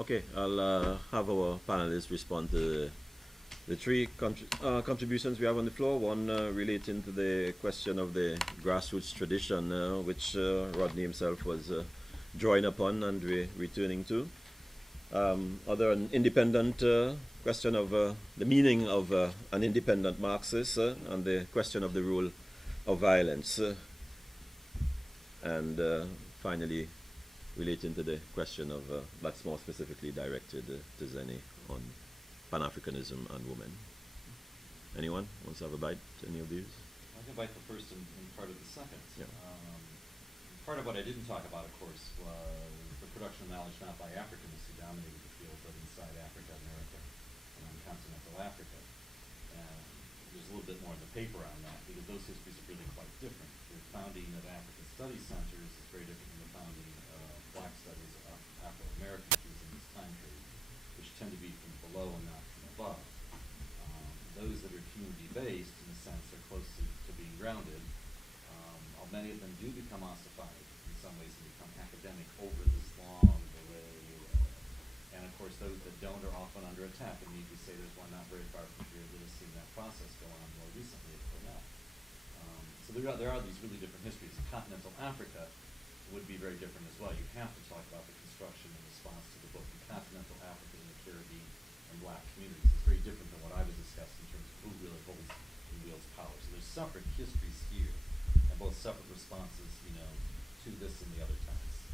Okay, I'll have our panelists respond to the three contributions we have on the floor. One relating to the question of the grassroots tradition, which Rodney himself was drawing upon and returning to. Other an independent question of the meaning of an independent Marxist and the question of the role of violence. And finally, relating to the question of, that's more specifically directed to Zeni on Pan-Africanism and women. Anyone wants to have a bite to any of these? I can bite the first and part of the second. Yeah. Part of what I didn't talk about, of course, was the production of knowledge not by Africans who dominated the field, but inside Africa, America, and on continental Africa. And there's a little bit more in the paper on that, because those histories are really quite different. The founding of African Study Centers is very different from the founding of Black Studies of Afro-American Jews in this time period, which tend to be from below and not from above. Those that are community-based, in a sense, are close to being grounded. Many of them do become ossified in some ways and become academic over this long delay. And of course, those that don't are often under attack. And need to say there's one not very far from here that has seen that process go on more recently at Cornell. So there are these really different histories. Continental Africa would be very different as well. You have to talk about the construction in response to the book in continental Africa and the Caribbean and Black communities. It's very different than what I was discussing in terms of who really holds and wields power. So there's separate histories here. Both separate responses, to this and the other texts.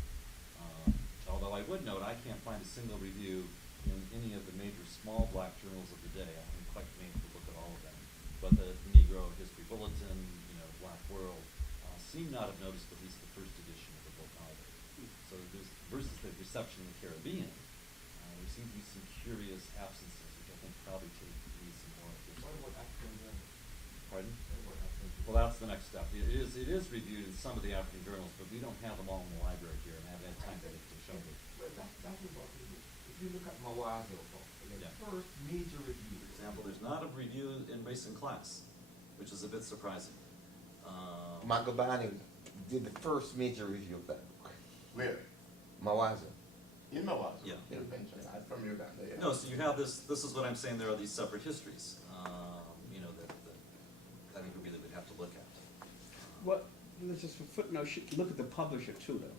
Although I would note, I can't find a single review in any of the major small Black journals of the day. I haven't quite made a look at all of them. But the Negro History Bulletin, Black World, seem not have noticed at least the first edition of the book either. So there's, versus the reception in the Caribbean, there seem to be some curious absences, which I think probably need some more. Pardon? Well, that's the next step. It is reviewed in some of the African journals, but we don't have them all in the library here, and I haven't had time to show them. Well, that's what if you look at Mawazo, the first major review. For example, there's not a review in recent class, which is a bit surprising. Magabani did the first major review of that book. Where? Mawazo. In Mawazo? Yeah. I'm from Uganda, yeah. No, so you have this is what I'm saying, there are these separate histories, that I think we really would have to look at. Well, let's just for footnote, look at the publisher too, though.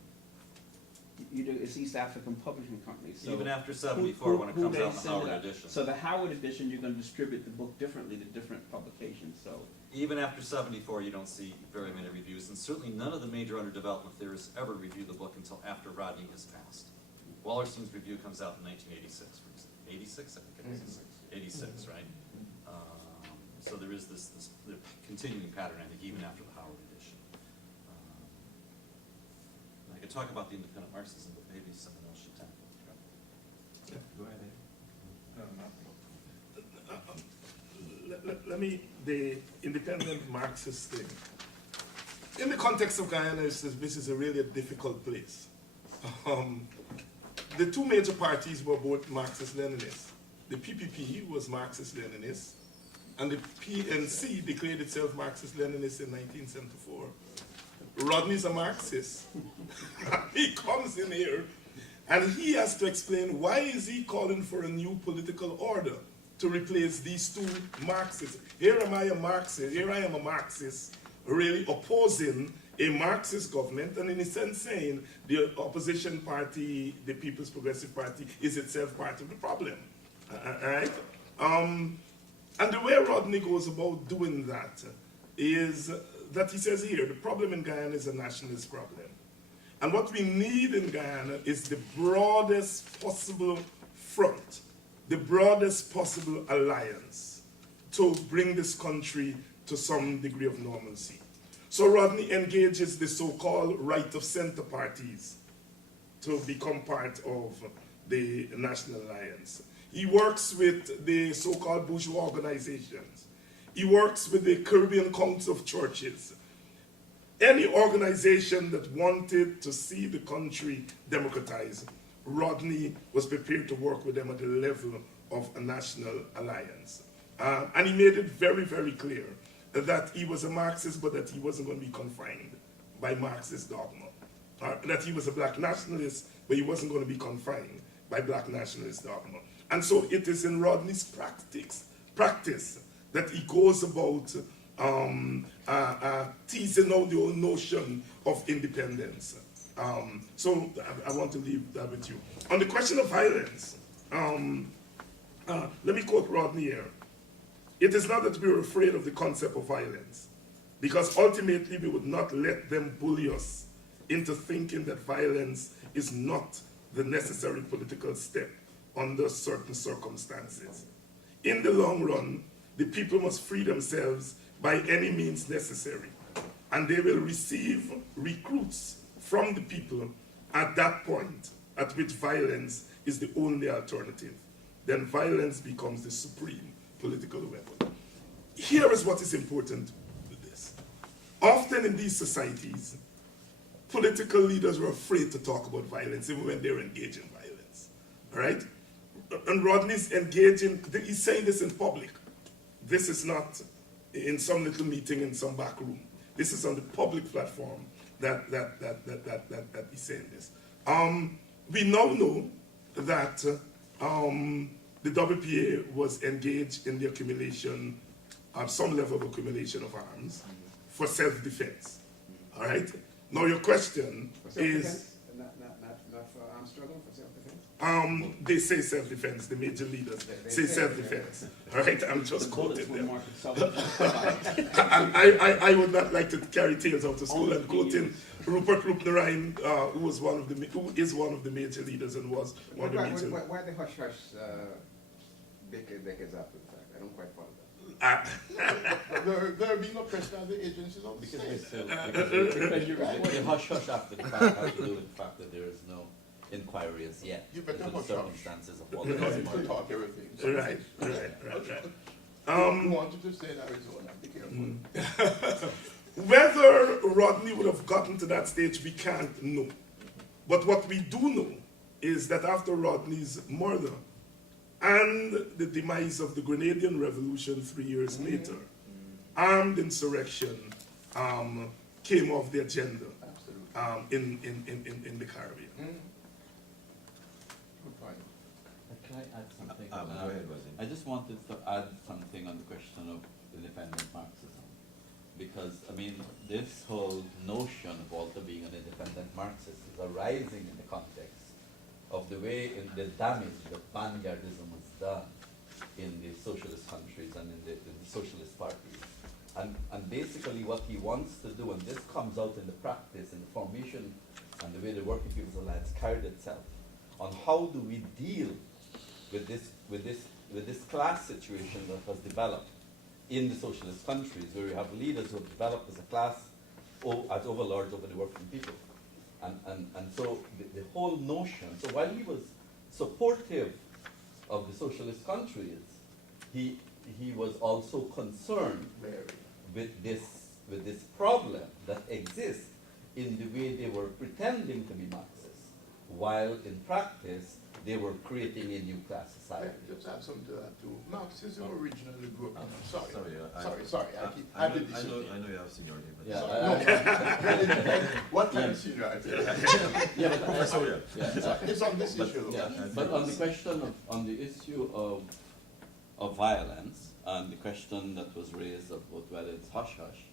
You do, it's East African Publishing Company. So even after 74 when it comes out in the send Howard out. edition. So the Howard edition, you're going to distribute the book differently to different publications. So Even after 74, you don't see very many reviews, and certainly none of the major underdevelopment theorists ever review the book until after Rodney has passed. Wallerstein's review comes out in 1986, for example. 86, I think it is. 86, right? So there is this the continuing pattern, I think, even after the Howard edition. I could talk about the independent Marxism, but maybe someone else should tackle it. Go ahead. Let me, the independent Marxist thing. In the context of Guyana, this is a really difficult place. The two major parties were both Marxist-Leninists. The PPP was Marxist-Leninist, and the PNC declared itself Marxist-Leninist in 1974. Rodney's a Marxist. He comes in here, and he has to explain why is he calling for a new political order to replace these two Marxists. Here am I a Marxist, here I am a Marxist, really opposing a Marxist government, and in a sense saying the opposition party, the People's Progressive Party, is itself part of the problem. Right? And the way Rodney goes about doing that is that he says here, the problem in Guyana is a nationalist problem. And what we need in Guyana is the broadest possible front, the broadest possible alliance to bring this country to some degree of normalcy. So Rodney engages the so-called right of center parties to become part of the National Alliance. He works with the so-called bourgeois organizations. He works with the Caribbean Council of Churches. Any organization that wanted to see the country democratized, Rodney was prepared to work with them at the level of a national alliance. And he made it very, very clear that he was a Marxist, but that he wasn't going to be confined by Marxist dogma. That he was a black nationalist, but he wasn't going to be confined by black nationalist dogma. And so it is in Rodney's practice that he goes about teasing out the whole notion of independence. So I want to leave that with you. On the question of violence, let me quote Rodney here. It is not that we are afraid of the concept of violence, because ultimately we would not let them bully us into thinking that violence is not the necessary political step under certain circumstances. In the long run, the people must free themselves by any means necessary, and they will receive recruits from the people at that point at which violence is the only alternative. Then violence becomes the supreme political weapon. Here is what is important with this. Often in these societies, political leaders were afraid to talk about violence even when they're engaged in violence, all right? And Rodney's engaging, he's saying this in public. This is not in some little meeting in some back room. This is on the public platform that he's saying this. We now know that the WPA was engaged in the accumulation, some level of accumulation of arms for self-defense, all right? Now your question is... Not for armed struggle, for self-defense? They say self-defense, the major leaders say self-defense, all right? I'm just quoting them. I would not like to carry tales out of school and quoting Rupert Rupnarine, who is one of the major leaders and was one of the major leaders. Why the hush-hush decades after the fact? I don't quite follow that. There being oppressed by the agencies of the state. The hush-hush after the fact has to do with the fact that there is no inquiry as yet You better into the hush-hush. circumstances of what Because is you talk everything. Right. You wanted to stay in Arizona, be careful. Whether Rodney would have gotten to that stage, we can't know. But what we do know is that after Rodney's murder and the demise of the Grenadian Revolution 3 years later, armed insurrection came off the agenda in the Caribbean. Good point. Can I add something? Go ahead, Wazim. I just wanted to add something on the question of independent Marxism. Because, I mean, this whole notion of Walter being an independent Marxist is arising in the context of the way in the damage that vanguardism has done in the socialist countries and in the socialist parties. And basically what he wants to do, and this comes out in the practice, in the formation and the way the Working People's Alliance carried itself, on how do we deal with this class situation that has developed in the socialist countries, where we have leaders who have developed as a class as overlords over the working people. And so the whole notion, so while he was supportive of the socialist countries, he was also concerned with this problem that exists in the way they were pretending to be Marxists, while in practice they were creating a new class society. Just add something to that too. Marxism originally grew up. Sorry. I know you have seniority, but Yeah, What kind of seniority? yeah, but It's on this issue. yeah, but on the question on the issue of violence and the question that was raised about whether it's hush hush,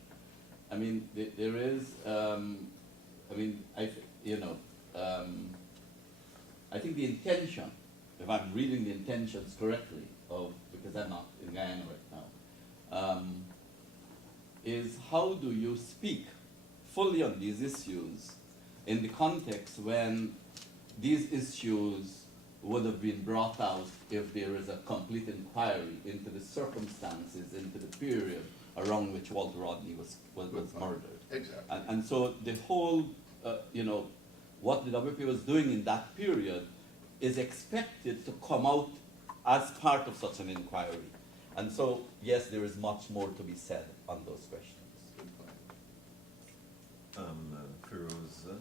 I mean there is I think the intention, if I'm reading the intentions correctly, because I'm not in Guyana right now, is how do you speak fully on these issues in the context when these issues would have been brought out if there is a complete inquiry into the circumstances, into the period around which Walter Rodney was murdered. Exactly. And so the whole, what the WP was doing in that period is expected to come out as part of such an inquiry. And so, yes, there is much more to be said on those questions. Good point. Firoz,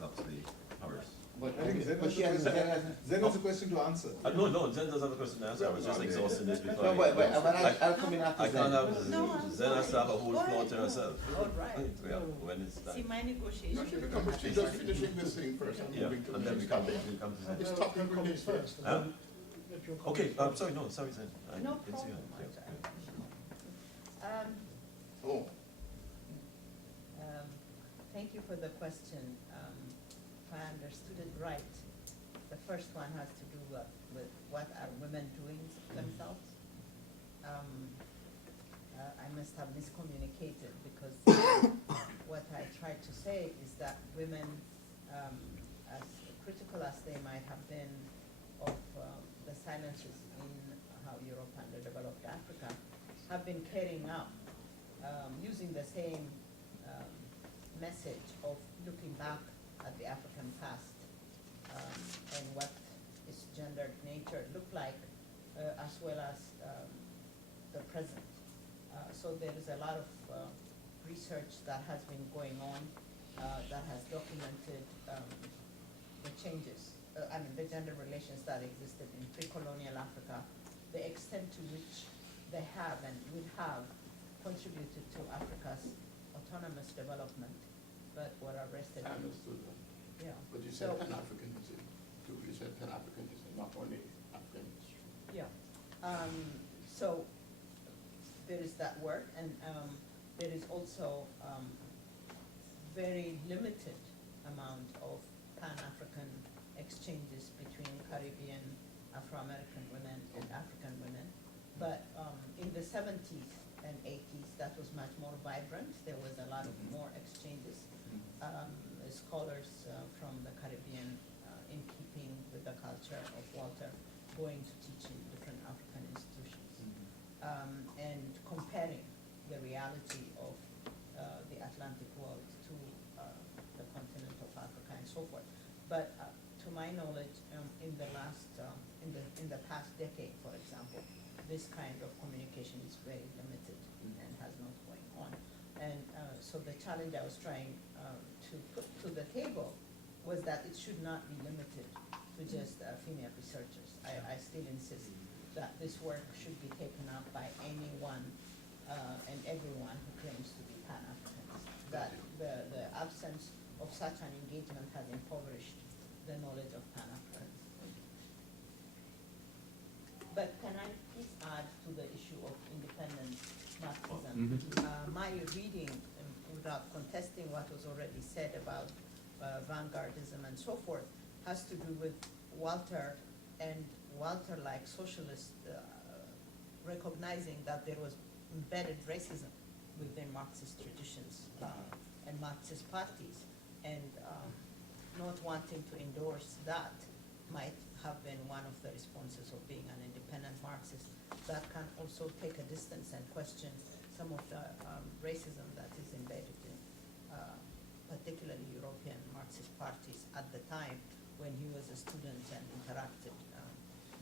Lapsley, Horace. But, I think Zen but has she a hasn't, question. Zen hasn't. Zen has a question to answer. No, Zen doesn't have a question to answer. I was just exhausting this before. No, but I'll come in after I can't Zen. have, No, I'm Zen has to have a fine. whole Go floor ahead. to herself. All right. Yeah, when it's See, time. my No, negotiation. she's just finishing this thing first and Yeah, moving to the and then we next come, topic. we come to It's Zen. topic release first. Huh? Okay, sorry, no, sorry, Zen. I No didn't see problem. you. Yeah. Oh, Thank you for the question. If I understood it right, the first one has to do with what are women doing themselves. I must have miscommunicated because what I tried to say is that women, as critical as they might have been of the silences in how Europe underdeveloped Africa, have been carrying out, using the same message of looking back at the African past and what its gendered nature looked like, as well as the present. So there is a lot of research that has been going on that has documented the changes, the gender relations that existed in pre-colonial Africa, the extent to which they have and would have contributed to Africa's autonomous development, but were arrested. I understood that. Yeah. But you said So- Pan-Africanism too. You said Pan-Africanism, not only African history. Yeah. So there is that work, and there is also very limited amount of Pan-African exchanges between Caribbean, Afro-American women and African women. But in the 70s and 80s, that was much more vibrant. There was a lot of more exchanges. Scholars from the Caribbean, in keeping with the culture of Walter, going to teach in different African institutions, and comparing the reality of the Atlantic world to the continent of Africa and so forth. But to my knowledge, in the last, in the past decade, for example, this kind of communication is very limited and has not going on. And so the challenge I was trying to put to the table was that it should not be limited to just female researchers. I still insist that this work should be taken up by anyone and everyone who claims to be Pan-Africanist. That the absence of such an engagement has impoverished the knowledge of Pan-Africanism. But can I please add to the issue of independent Marxism? My reading, without contesting what was already said about vanguardism and so forth, has to do with Walter and Walter-like socialists recognizing that there was embedded racism within Marxist traditions and Marxist parties, and not wanting to endorse that might have been one of the responses of being an independent Marxist. That can also take a distance and question some of the racism that is embedded in particularly European Marxist parties at the time when he was a student and interacted,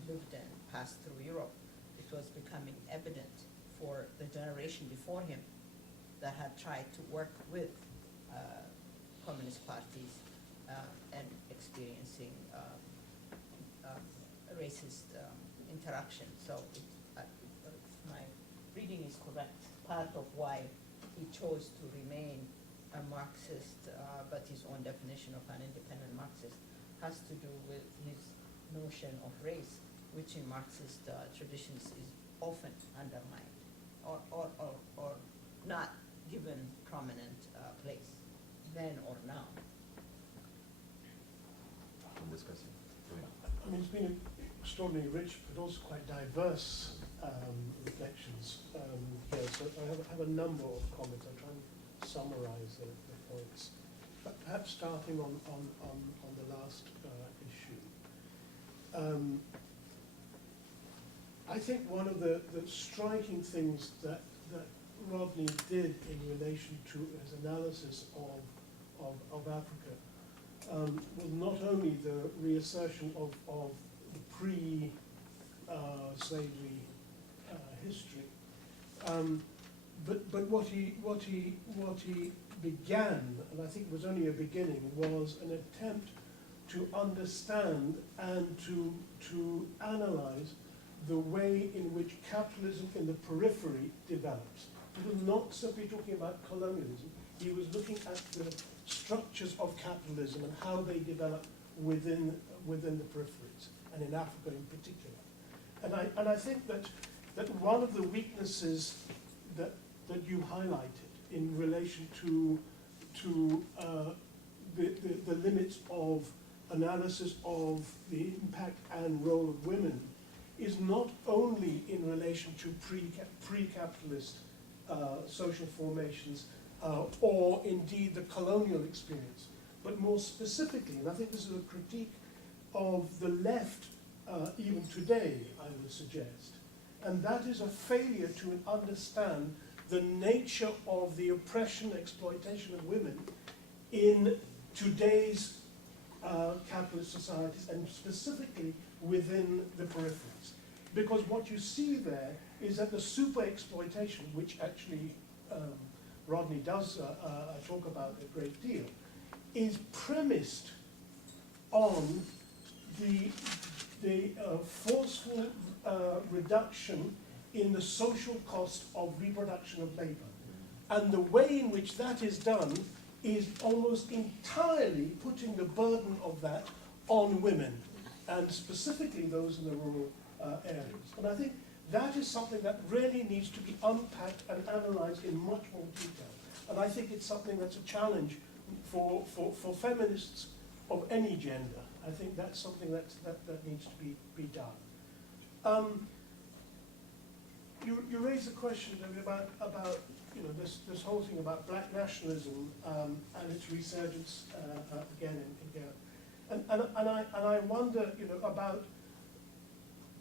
lived and passed through Europe. It was becoming evident for the generation before him that had tried to work with communist parties and experiencing racist interaction. So if my reading is correct, part of why he chose to remain a Marxist, but his own definition of an independent Marxist, has to do with his notion of race, which in Marxist traditions is often undermined or not given prominent place, then or now. Discussing. I mean, it's been extraordinarily rich, but also quite diverse reflections here. So I have a number of comments. I'll try and summarize the points. But perhaps starting on the last issue. I think one of the striking things that Rodney did in relation to his analysis of Africa was not only the reassertion of the pre-slavery history, but what he began, and I think it was only a beginning, was an attempt to understand and to analyze the way in which capitalism in the periphery develops. He was not simply talking about colonialism. He was looking at the structures of capitalism and how they develop within the peripheries, and in Africa in particular. And I think that one of the weaknesses that you highlighted in relation to the limits of analysis of the impact and role of women is not only in relation to pre-capitalist social formations or indeed the colonial experience, but more specifically, and I think this is a critique of the left even today, I would suggest, and that is a failure to understand the nature of the oppression, exploitation of women in today's capitalist societies, and specifically within the peripheries. Because what you see there is that the super exploitation, which actually Rodney does talk about a great deal, is premised on the forceful reduction in the social cost of reproduction of labor. And the way in which that is done is almost entirely putting the burden of that on women, and specifically those in the rural areas. And I think that is something that really needs to be unpacked and analyzed in much more detail. And I think it's something that's a challenge for feminists of any gender. I think that's something that needs to be done. You raised the question about this whole thing about black nationalism and its resurgence again in Guyana. And I wonder about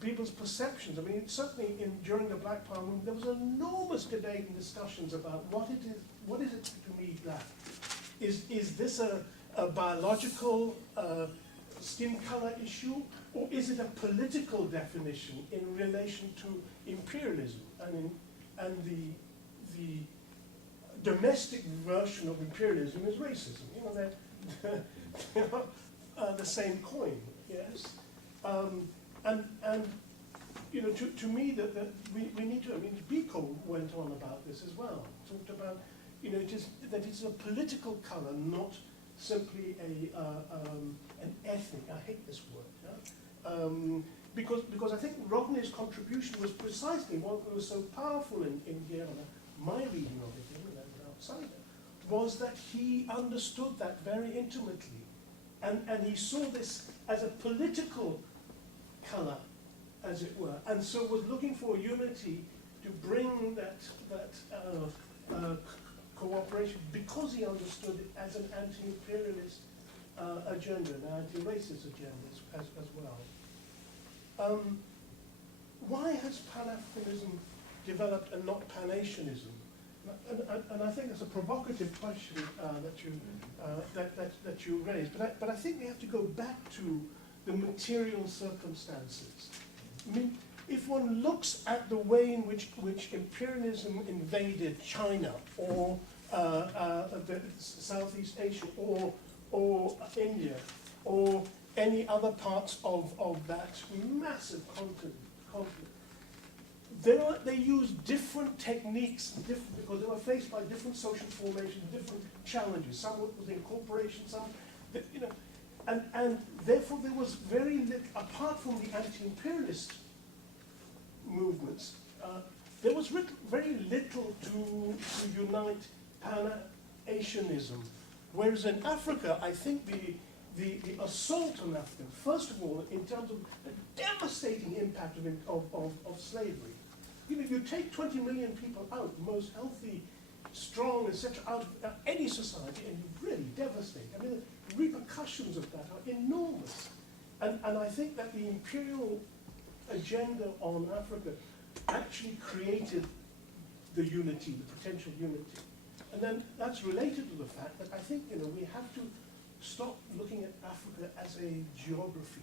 people's perceptions. I mean, certainly during the Black Power movement, there was an enormous debate and discussions about what is it to me black? Is this a biological skin color issue, or is it a political definition in relation to imperialism and the domestic version of imperialism is racism? They're the same coin, yes. To me, that we need to. I mean, Biko went on about this as well. Talked about, it's a political color, not simply an ethnic. I hate this word. Yeah? Because I think Rodney's contribution was precisely what was so powerful in Guyana. My reading of it, as an outsider, was that he understood that very intimately, and he saw this as a political color, as it were, and so was looking for unity to bring that cooperation, because he understood it as an anti-imperialist agenda, an anti-racist agenda as well. Why has Pan-Africanism developed and not Pan-Asianism? And I think it's a provocative question that you raised, but I think we have to go back to the material circumstances. I mean, if one looks at the way in which imperialism invaded China or Southeast Asia or India or any other parts of that massive continent, they used different techniques, because they were faced by different social formations, different challenges. Some was incorporation, some, and therefore there was very little, apart from the anti-imperialist movements, there was very little to unite Pan-Asianism. Whereas in Africa, I think the assault on Africa, first of all, in terms of the devastating impact of slavery. You take 20 million people out, the most healthy, strong, etc., out of any society, and you really devastate. I mean, the repercussions of that are enormous. And I think that the imperial agenda on Africa actually created the unity, the potential unity. And then that's related to the fact that I think we have to stop looking at Africa as a geography.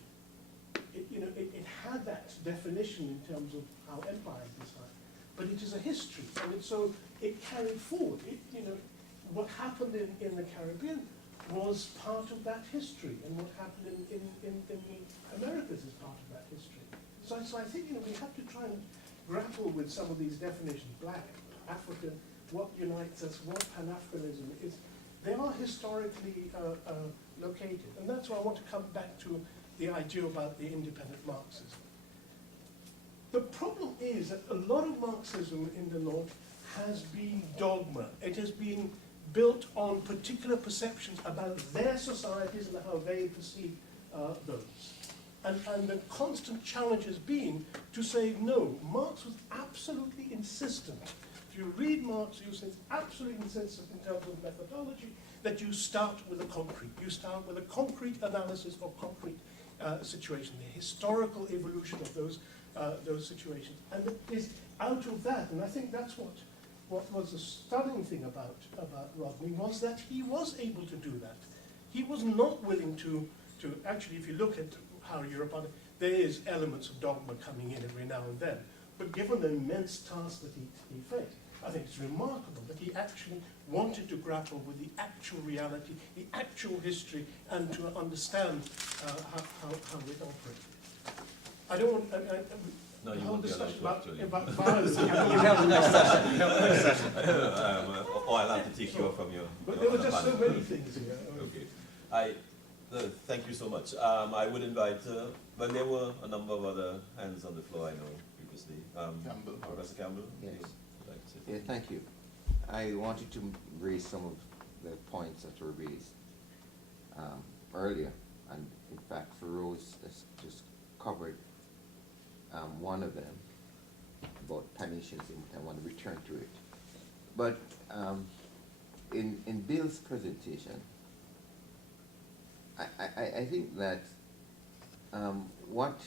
It had that definition in terms of how empires decide, but it is a history, and so it carried forward. What happened in the Caribbean was part of that history, and what happened in the Americas is part of that history. So I think, you know, we have to try and grapple with some of these definitions, black, African, what unites us, what Pan-Africanism is. They are historically located, and that's why I want to come back to the idea about the independent Marxism. The problem is that a lot of Marxism in the North has been dogma. It has been built on particular perceptions about their societies and how they perceive those. And the constant challenge has been to say, no, Marx was absolutely insistent. If you read Marx, you say it's absolutely insistent in terms of methodology that you start with the concrete. You start with a concrete analysis of concrete situation, the historical evolution of those situations. And it is out of that, and I think that's what was the stunning thing about Rodney, was that he was able to do that. He was not willing to actually, if you look at how Europe, there is elements of dogma coming in every now and then, but given the immense task that he faced, I think it's remarkable that he actually wanted to grapple with the actual reality, the actual history, and to understand how it operated. I don't want No, you whole won't be allowed discussion to actually. about violence. You have the next session. You have the next session. Or I'll have to take you off from your. But there were just so many things here. Okay. Thank you so much. I would invite, well, there were a number of other hands on the floor, I know, previously. Campbell. Professor Campbell? Yes. you would like to say Yeah, thank you. I wanted to raise some of the points that were raised earlier, and in fact, Feroz has just covered one of them about Pan-Asianism. I want to return to it. But in Bill's presentation, I think that what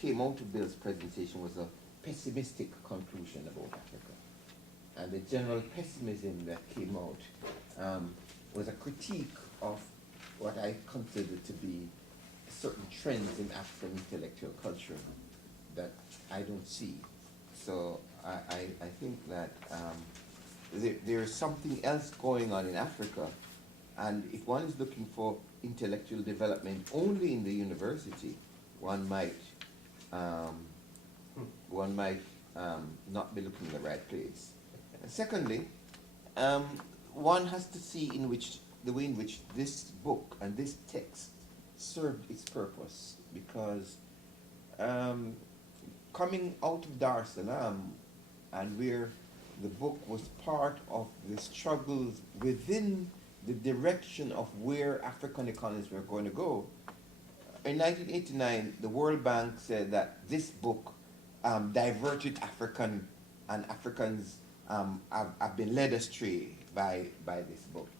came out of Bill's presentation was a pessimistic conclusion about Africa. And the general pessimism that came out was a critique of what I consider to be certain trends in African intellectual culture that I don't see. So I think that there is something else going on in Africa, and if one is looking for intellectual development only in the university, one might not be looking in the right place. And secondly, one has to see the way in which this book and this text served its purpose, because coming out of Dar es Salaam, and where the book was part of the struggles within the direction of where African economies were going to go. In 1989, the World Bank said that this book diverted Africans have been led astray by this book.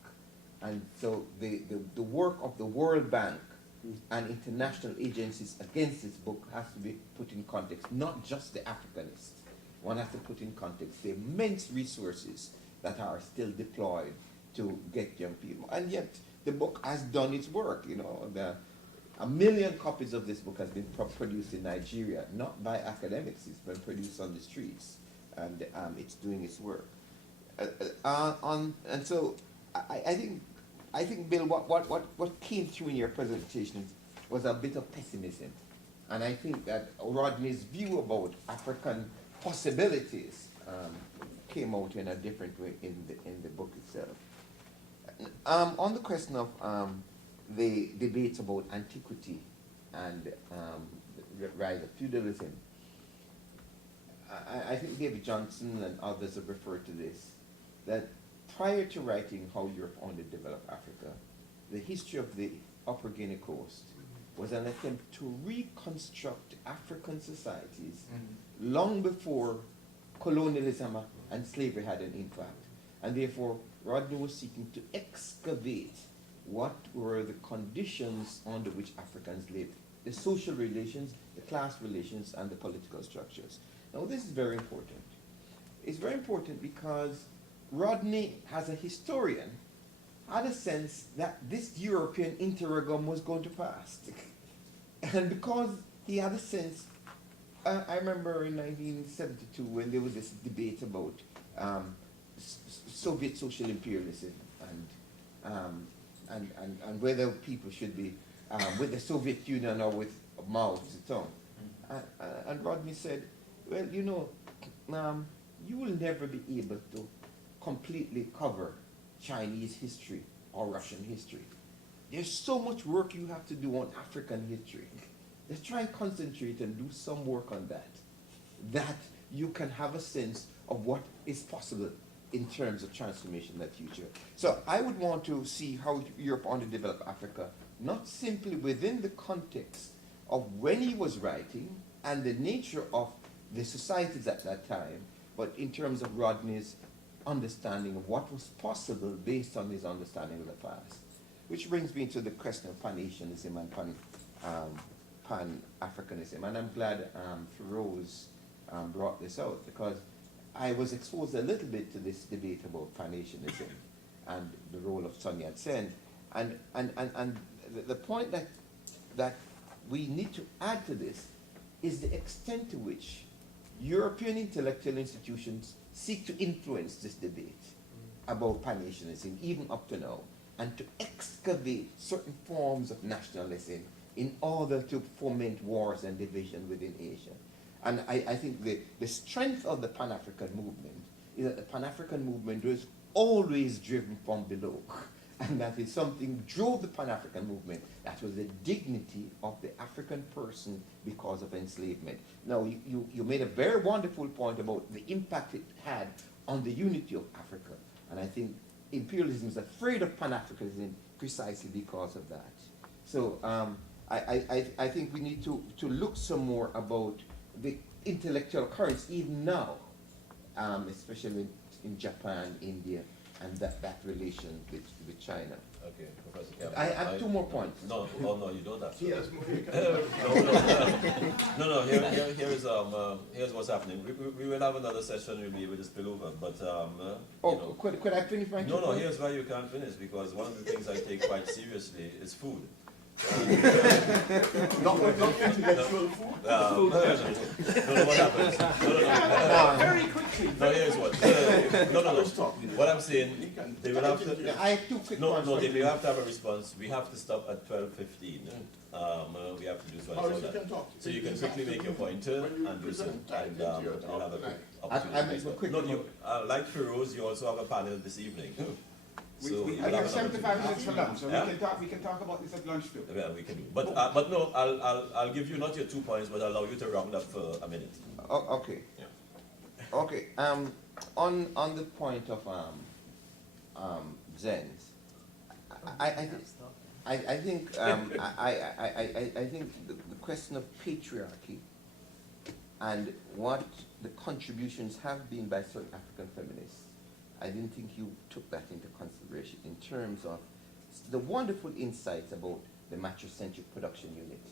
And so the work of the World Bank and international agencies against this book has to be put in context, not just the Africanists. One has to put in context the immense resources that are still deployed to get young people. And yet the book has done its work. You know, 1 million copies of this book has been produced in Nigeria, not by academics. It's been produced on the streets, and it's doing its work. And so I think, Bill, what came through in your presentation was a bit of pessimism, and I think that Rodney's view about African possibilities came out in a different way in the book itself. On the question of the debates about antiquity and the rise of feudalism, I think David Johnson and others have referred to this, that prior to writing How Europe Underdeveloped Africa, the history of the Upper Guinea Coast was an attempt to reconstruct African societies long before colonialism and slavery had an impact. And therefore, Rodney was seeking to excavate what were the conditions under which Africans lived, the social relations, the class relations, and the political structures. Now, this is very important. It's very important because Rodney, as a historian, had a sense that this European interregnum was going to pass. And because he had a sense, I remember in 1972 when there was this debate about Soviet social imperialism and and whether people should be with the Soviet Union or with Mao Zedong. And Rodney said, well, you know, you will never be able to completely cover Chinese history or Russian history. There's so much work you have to do on African history. Let's try and concentrate and do some work on that you can have a sense of what is possible in terms of transformation in the future. So I would want to see how Europe Underdeveloped Africa, not simply within the context of when he was writing and the nature of the societies at that time, but in terms of Rodney's understanding of what was possible based on his understanding of the past. Which brings me to the question of Pan-Asianism and Pan-Africanism. And I'm glad Feroz brought this out, because I was exposed a little bit to this debate about Pan-Asianism and the role of Sun Yat-sen. And the point that we need to add to this is the extent to which European intellectual institutions seek to influence this debate about Pan-Asianism, even up to now, and to excavate certain forms of nationalism in order to foment wars and division within Asia. And I think the strength of the Pan-African movement is that the Pan-African movement was always driven from below. And that is something drove the Pan-African movement. That was the dignity of the African person because of enslavement. Now, you made a very wonderful point about the impact it had on the unity of Africa. And I think imperialism is afraid of Pan-Africanism precisely because of that. So I think we need to look some more about the intellectual currents even now, especially in Japan, India, and that relation with China. Okay, Professor Campbell. I have two more points. No, oh no, you don't have to. Yes, No. Here's what's happening. We will have another session. We'll be able to spill over, but you know. Could I finish my? No. Here's why you can't finish, because one of the things I take quite seriously is food. Not intellectual food. No, what happens? No. Very quickly. No, here's what. No. What I'm saying, they will have to. I have two quick points. No, they will have to have a response. We have to stop at 12:15. We have to do so. So you can quickly make your point and do so. And we'll have a quick opportunity. Like Feroz, you also have a panel this evening. So I have 75 minutes for lunch, so we can talk about this at lunch too. Yeah, we can do. But no, I'll give you not your 2 points, but I'll allow you to round up for a minute. Oh, okay. Yeah. Okay. On the point of Zens, I think the question of patriarchy and what the contributions have been by certain African feminists, I didn't think you took that into consideration in terms of the wonderful insights about the matricentric production unit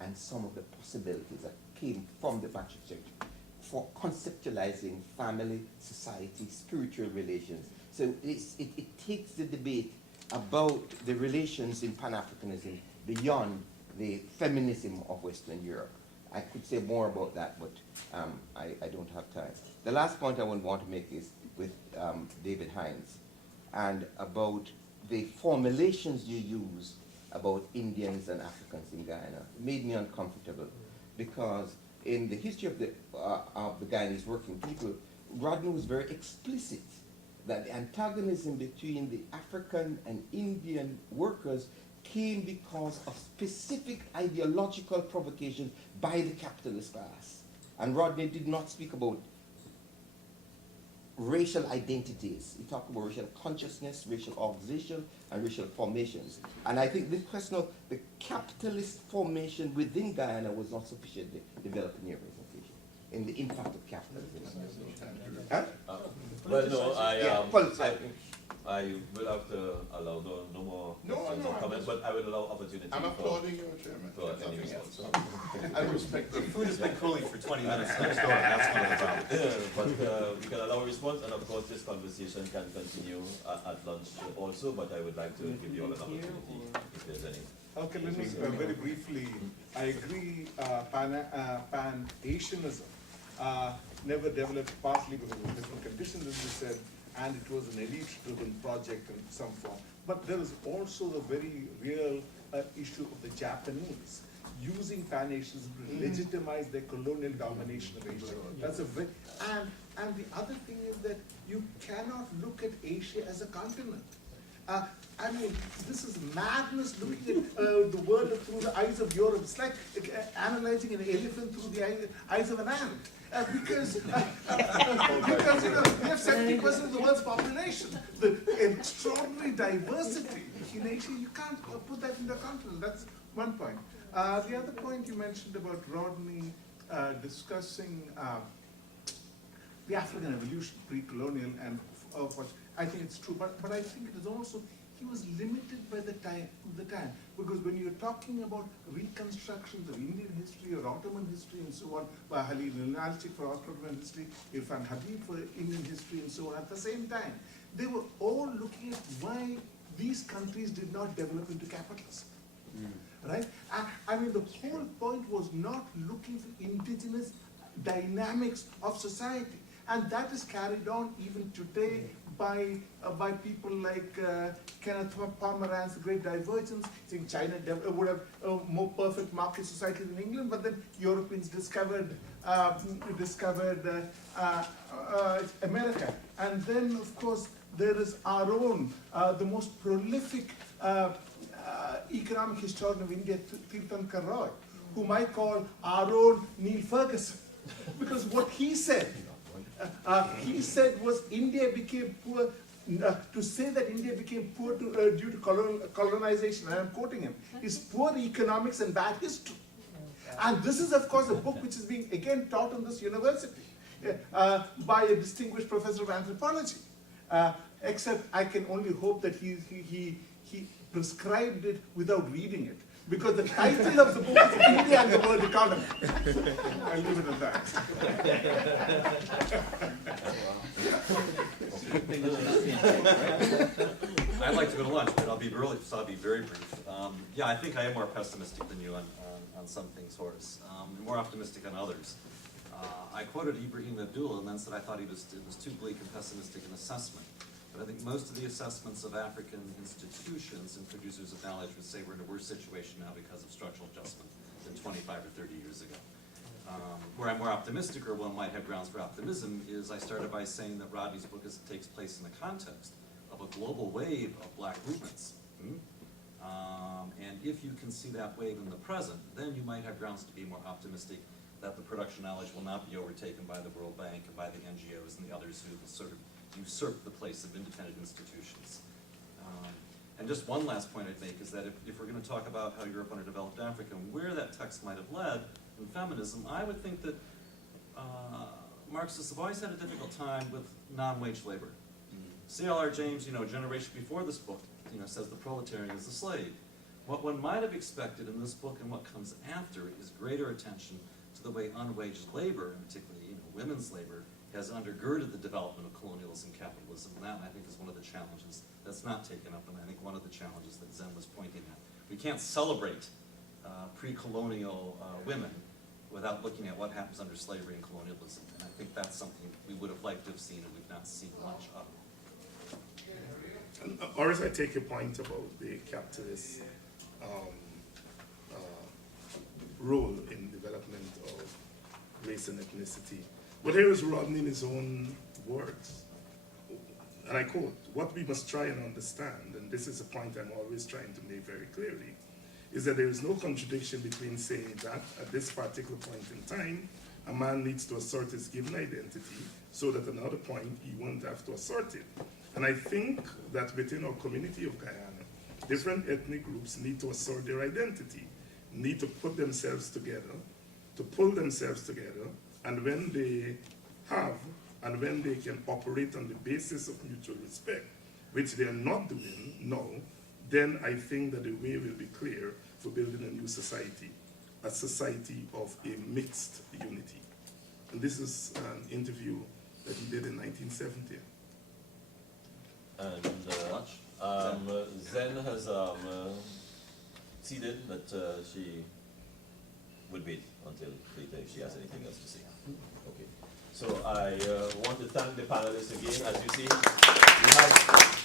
and some of the possibilities that came from the matricentric for conceptualizing family, society, spiritual relations. So it takes the debate about the relations in Pan-Africanism beyond the feminism of Western Europe. I could say more about that, but I don't have time. The last point I would want to make is with David Hinds and about the formulations you use about Indians and Africans in Guyana. It made me uncomfortable because in the history of the Guyanese working people, Rodney was very explicit that the antagonism between the African and Indian workers came because of specific ideological provocations by the capitalist class. And Rodney did not speak about racial identities. He talked about racial consciousness, racial organization, and racial formations. And I think the question of the capitalist formation within Guyana was not sufficiently developed in your presentation, in the impact of capitalism. Huh? Well, no, Yeah, I will have to allow no more questions or comments, but I will allow opportunity. I'm applauding you, Chairman. For any response. I respect the Food has been cooling for 20 minutes next door, that's one of the problems. But we can allow a response, and of course this conversation can continue at lunch also, but I would like to give you all an opportunity if there's any. Okay, let me very briefly, I agree Pan-Asianism never developed partly because of different conditions, as you said, and it was an elite-driven project in some form. But there is also the very real issue of the Japanese using Pan-Asianism to legitimize their colonial domination of Asia. That's a very, and the other thing is that you cannot look at Asia as a continent. I mean, this is madness looking at the world through the eyes of Europe. It's like analyzing an elephant through the eyes of an ant. Because you know, we have 70% of the world's population. The extraordinary diversity in Asia, you can't put that in the continent. That's one point. The other point you mentioned about Rodney discussing the African evolution, pre-colonial, and I think it's true, but I think it is also, he was limited by the time, because when you're talking about reconstructions of Indian history or Ottoman history and so on, by Halil Nalchik for Ottoman history, Irfan Habib for Indian history and so on, at the same time, they were all looking at why these countries did not develop into capitals. Right? I mean, the whole point was not looking for indigenous dynamics of society. And that is carried on even today by people like Kenneth Pomeranz, The Great Divergence. I think China would have a more perfect market society than England, but then Europeans discovered America. And then, of course, there is our own, the most prolific economic historian of India, Tirthankar Roy, whom I call our own Neil Ferguson. Because what he said was India became poor, to say that India became poor due to colonization, and I'm quoting him, is poor economics and bad history. And this is, of course, a book which is being, again, taught in this university by a distinguished professor of anthropology. Except I can only hope that he prescribed it without reading it. Because the title of the book is India and the World Economy. I'll leave it at that. I'd like to go to lunch, but I'll be very brief. Yeah, I think I am more pessimistic than you on some things, Horace, and more optimistic on others. I quoted Ibrahim Abdullah and then said I thought it was too bleak and pessimistic an assessment. But I think most of the assessments of African institutions and producers of knowledge would say we're in a worse situation now because of structural adjustment than 25 or 30 years ago. Where I'm more optimistic, or one might have grounds for optimism, is I started by saying that Rodney's book takes place in the context of a global wave of black movements. And if you can see that wave in the present, then you might have grounds to be more optimistic that the production knowledge will not be overtaken by the World Bank and by the NGOs and the others who will sort of usurp the place of independent institutions. And just one last point I'd make is that if we're going to talk about how Europe underdeveloped Africa and where that text might have led in feminism, I would think that Marxists have always had a difficult time with non-wage labor. C.L.R. James, a generation before this book, says the proletarian is the slave. What one might have expected in this book and what comes after is greater attention to the way unwaged labor, and particularly women's labor, has undergirded the development of colonialism and capitalism, and that, I think, is one of the challenges that's not taken up, and I think one of the challenges that Zen was pointing at. We can't celebrate pre-colonial women without looking at what happens under slavery and colonialism, and I think that's something we would have liked to have seen and we've not seen much of. Or as I take your point about the capitalist role in development of race and ethnicity. But here is Rodney in his own words, and I quote, "What we must try and understand, and this is a point I'm always trying to make very clearly, is that there is no contradiction between saying that at this particular point in time, a man needs to assert his given identity so that at another point he won't have to assert it. And I think that within our community of Guyana, different ethnic groups need to assert their identity, need to put themselves together, to pull themselves together, and when they have, and when they can operate on the basis of mutual respect, which they are not doing now, then I think that the way will be clear for building a new society, a society of a mixed unity." And this is an interview that he did in 1970. And Zen has ceded that she would wait until later if she has anything else to say. Okay. So I want to thank the panelists again. As you see, we have